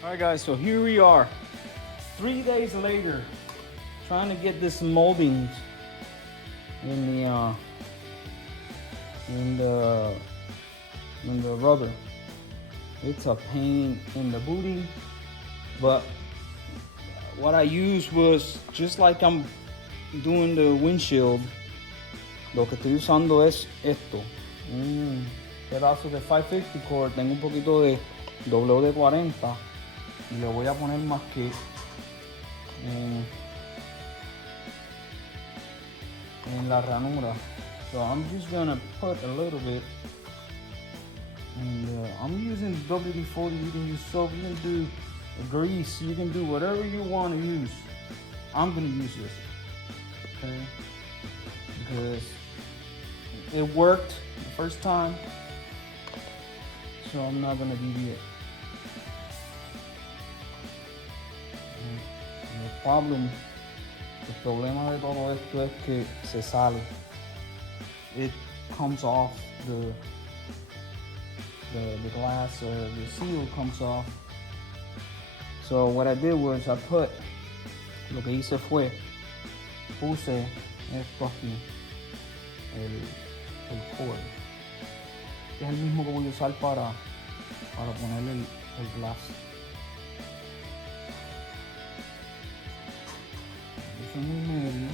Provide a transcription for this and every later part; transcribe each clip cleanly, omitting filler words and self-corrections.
All right, guys, so here we are 3 days later trying to get this moldings in the rubber. It's a pain in the booty, but what I used was just like I'm doing the windshield. Lo que estoy usando es esto, un pedazo de 550 cord. Tengo un poquito de WD-40 y le voy a poner más que en la ranura. So I'm just gonna put a little bit, and I'm using WD-40. You can use soap, you can do grease, you can do whatever you want to use. I'm gonna use this, okay, because it worked the first time, so I'm not gonna deviate. El problema de todo esto es que se sale. It comes off the glass, or the seal comes off. So what I did was lo que hice fue puse esto aquí, el cord, que es el mismo que voy a usar para ponerle el glass. Eso es muy medio.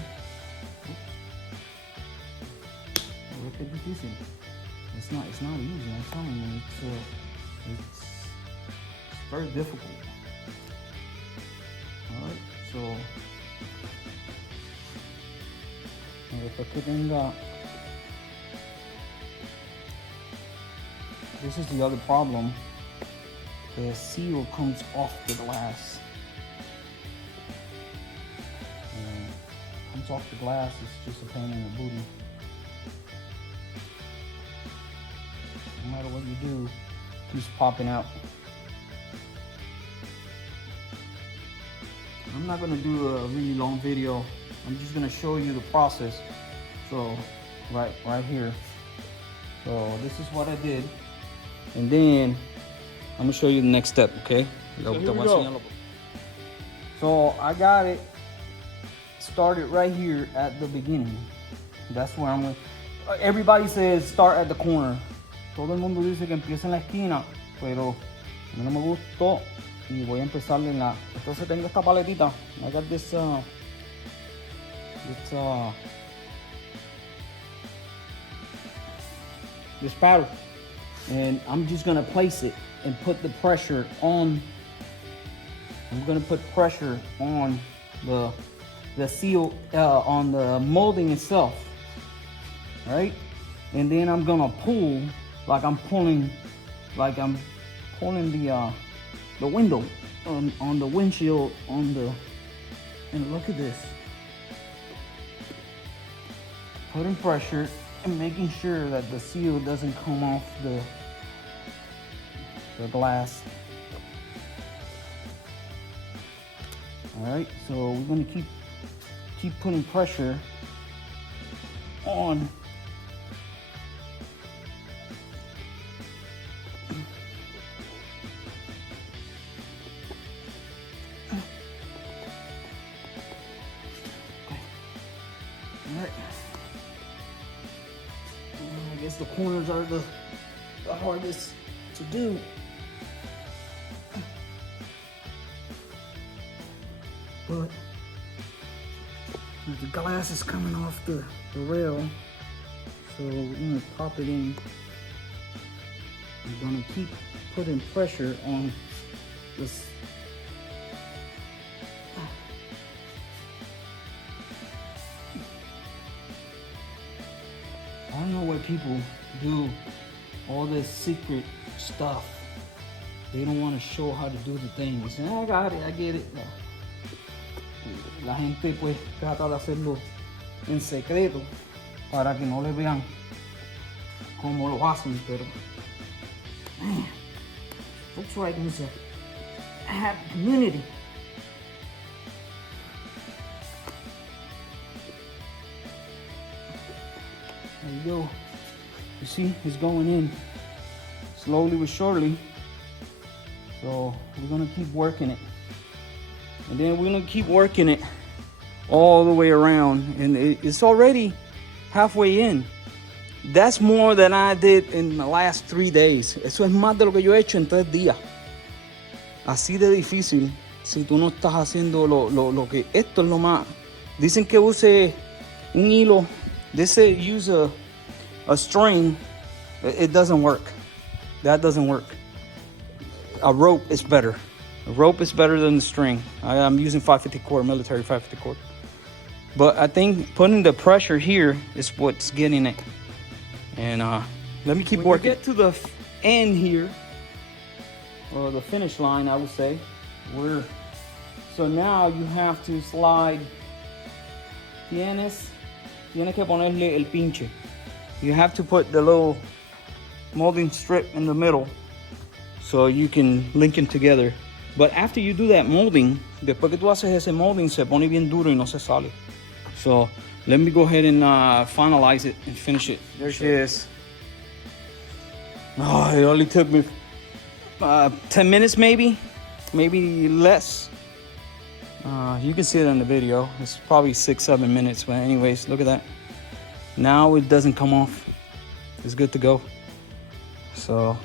Look at this. It's not easy. I'm telling you, it's very difficult. All right, so después que tenga, this is the other problem. The seal comes off the glass. And comes off the glass. It's just a pain in the booty. No matter what you do, it keeps popping out. I'm not gonna do a really long video. I'm just gonna show you the process. So right here. So this is what I did, and then I'm gonna show you the next step. Okay. So here we go. So I got it started right here at the beginning. That's where I'm gonna. Everybody says start at the corner. Todo el mundo dice que empiece en la esquina, pero a mí no me gustó y voy a empezar en la. Entonces tengo esta paletita. I got this paddle, and I'm just gonna place it and put the pressure on. I'm gonna put pressure on the seal, on the molding itself, right? And then I'm gonna pull like I'm pulling the window on the windshield and look at this. Putting pressure and making sure that the seal doesn't come off the glass. All right, so we're gonna keep putting pressure on. Alright. I guess the corners are the hardest to do. But the glass is coming off the rail, so we're gonna pop it in. I'm gonna keep putting pressure on this. I don't know why people do all this secret stuff. They don't want to show how to do the things. I got it, I get it. La gente pues trata de hacerlo en secreto para que no le vean cómo lo hacen, pero man, Volkswagen is a happy community. There you go. You see, it's going in slowly but surely. So we're gonna keep working it. And then we're gonna keep working it all the way around. And it's already halfway in. That's more than I did in the last 3 days. Eso es más de lo que yo he hecho en 3 días. Así de difícil si tú no estás haciendo lo que esto es lo más. Dicen que use un hilo. They say use a string. It doesn't work. That doesn't work. A rope is better. A rope is better than the string. I'm using 550 cord, military 550 cord. But I think putting the pressure here is what's getting it. And let me keep working. When we get to the end here, or the finish line, I would say, so now you have to slide. Tienes que ponerle el pinche. You have to put the little molding strip in the middle so you can link them together. But after you do that molding, después que tú haces ese molding, se pone bien duro y no se sale. So let me go ahead and finalize it and finish it. There she is. Oh, it only took me 10 minutes maybe less. You can see it in the video. It's probably 6-7 minutes, but anyways, look at that. Now it doesn't come off. It's good to go. So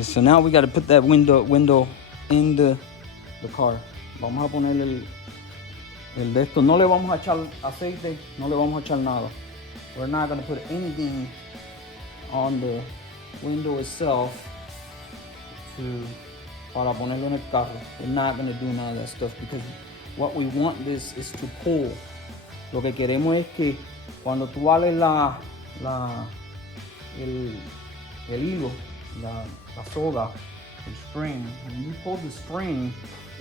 so now we got to put that window in the car. Vamos a ponerle el de esto. No le vamos a echar aceite, no le vamos a echar nada. We're not going to put anything on the window itself para ponerlo en el carro. We're not going to do none of that stuff because what we want this is to pull. Lo que queremos es que cuando tú vales el hilo, la soga, the string, when you pull the string,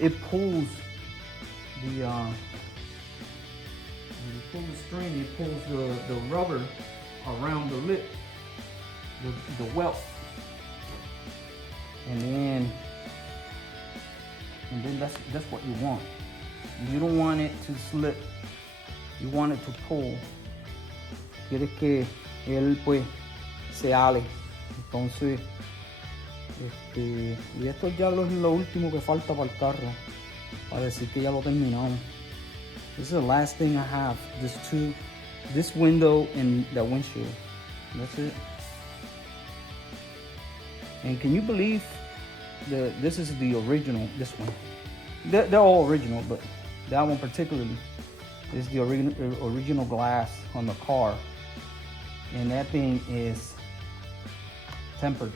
it pulls the when you pull the string, it pulls the rubber around the lip, the welt, and then that's what you want. You don't want it to slip. You want it to pull. Quieres que él pues se ale. Entonces, y esto ya es lo último que falta para el carro, para decir que ya lo terminamos. This is the last thing I have. This window and the windshield. That's it. And can you believe that this is the original? This one. They're all original, but that one particularly is the original glass on the car, and that thing is tempered.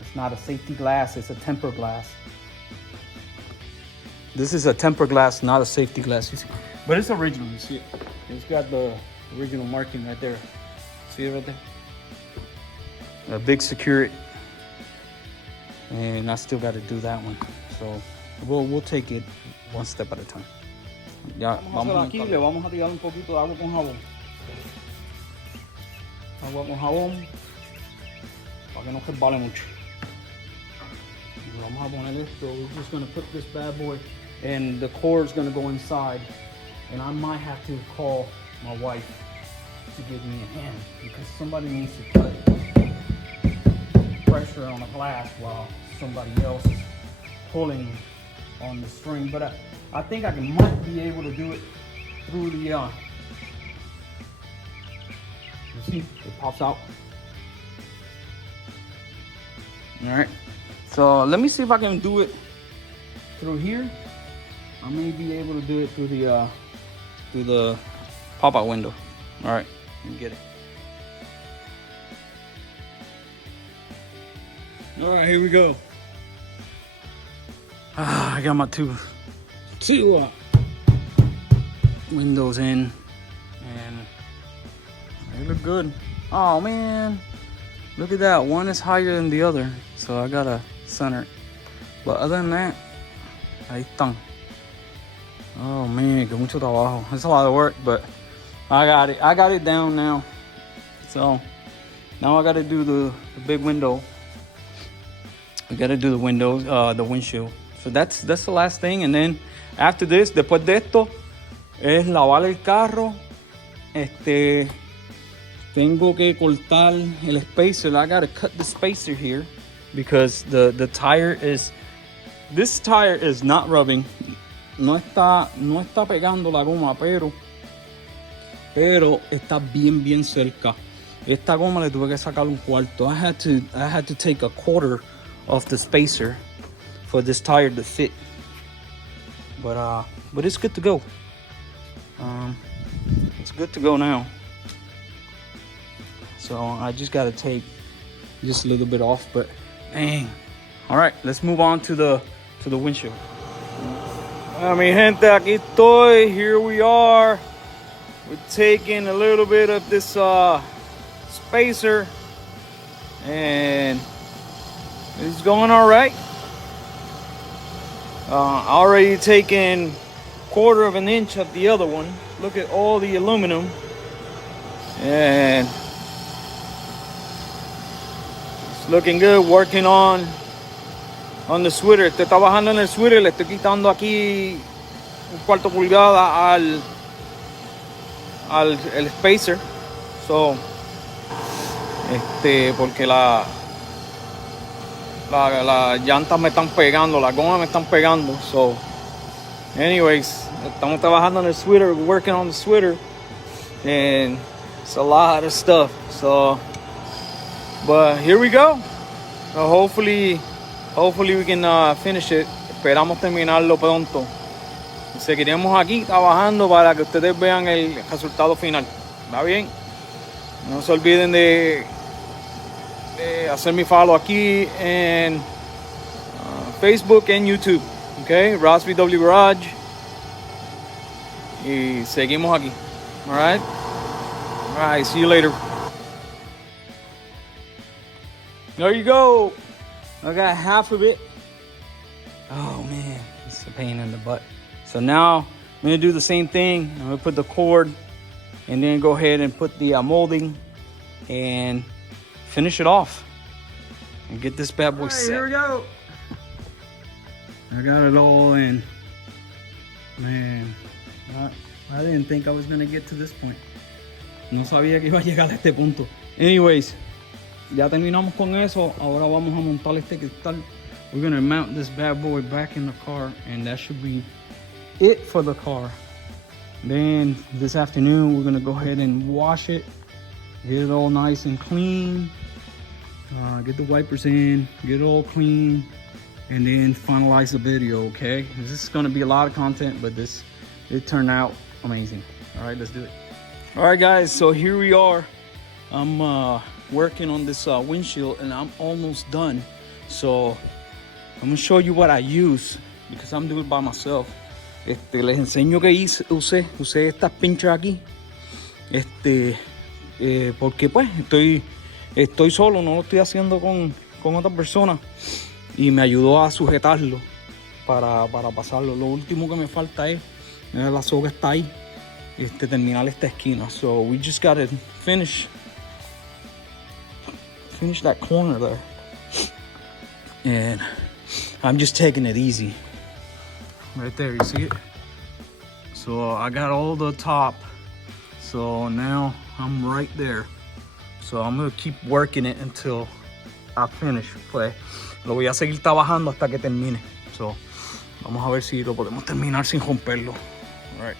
It's not a safety glass, it's a tempered glass. This is a tempered glass, not a safety glass. But it's original, you see it. It's got the original marking right there. See it right there? A big security. And I still got to do that one. So we'll take it one step at a time. Ya, vamos aquí, le vamos a tirar un poquito de agua con jabón. Agua con jabón para que no resbale mucho. Vamos a poner esto. We're just going to put this bad boy, and the cord's going to go inside. And I might have to call my wife to give me a hand because somebody needs to put pressure on the glass while somebody else is pulling on the string. But I think I might be able to do it through the, you see, it pops out. All right, so let me see if I can do it through here. I may be able to do it through the pop-out window. All right, let me get it. All right, here we go. I got my two windows in, and they look good. Oh man, look at that. One is higher than the other, so I gotta center it. But other than that, ahí están. Oh man, que mucho trabajo. It's a lot of work, but I got it down now. So now I gotta do the big window. I gotta do the windows, the windshield. So that's the last thing, and then after this, después de esto, es lavar el carro. Tengo que cortar el spacer. I gotta cut the spacer here because the tire is, this tire is not rubbing. No está pegando la goma, pero está bien cerca. Esta goma le tuve que sacar un cuarto. I had to take a quarter of the spacer for this tire to fit. But it's good to go. It's good to go now. So I just gotta take just a little bit off, but dang. All right, let's move on to the windshield. Mi gente, aquí estoy. Here we are. We're taking a little bit of this spacer, and it's going all right. Already taken quarter of an inch of the other one. Look at all the aluminum, and it's looking good. Working on the Zwitter. Estoy trabajando en el Zwitter. Le estoy quitando aquí un cuarto pulgada al spacer. So, porque las llantas me están pegando, las gomas me están pegando. So, anyways, estamos trabajando en el Zwitter. We're working on the Zwitter, and it's a lot of stuff. So, but here we go. So hopefully we can finish it. Esperamos terminarlo pronto. Seguiremos aquí trabajando para que ustedes vean el resultado final. ¿Va bien? No se olviden de hacer mi follow aquí en Facebook and YouTube. Okay, VW Garage. Y seguimos aquí. All right, see you later. There you go. I got half of it. Oh man, it's a pain in the butt. So now I'm gonna do the same thing. I'm gonna put the cord and then go ahead and put the molding and finish it off and get this bad boy set. Here we go. I got it all in. Man, I didn't think I was gonna get to this point. No sabía que iba a llegar a este punto. Anyways, ya terminamos con eso. Ahora vamos a montar este cristal. We're gonna mount this bad boy back in the car, and that should be it for the car. Then this afternoon we're gonna go ahead and wash it, get it all nice and clean, get the wipers in, get it all clean, and then finalize the video. Okay, this is gonna be a lot of content, but it turned out amazing. All right, let's do it. All right guys, so here we are. I'm working on this windshield, and I'm almost done. So I'm gonna show you what I use, because I'm doing it by myself. Les enseño que usé estas pinchas aquí, porque pues estoy solo, no lo estoy haciendo con otra persona, y me ayudó a sujetarlo para pasarlo. Lo último que me falta es la soga está ahí, terminar esta esquina. So we just gotta finish that corner there, and I'm just taking it easy. Right there, you see it? So I got all the top, so now I'm right there. So I'm gonna keep working it until I finish. Pues lo voy a seguir trabajando hasta que termine. So vamos a ver si lo podemos terminar sin romperlo. All right.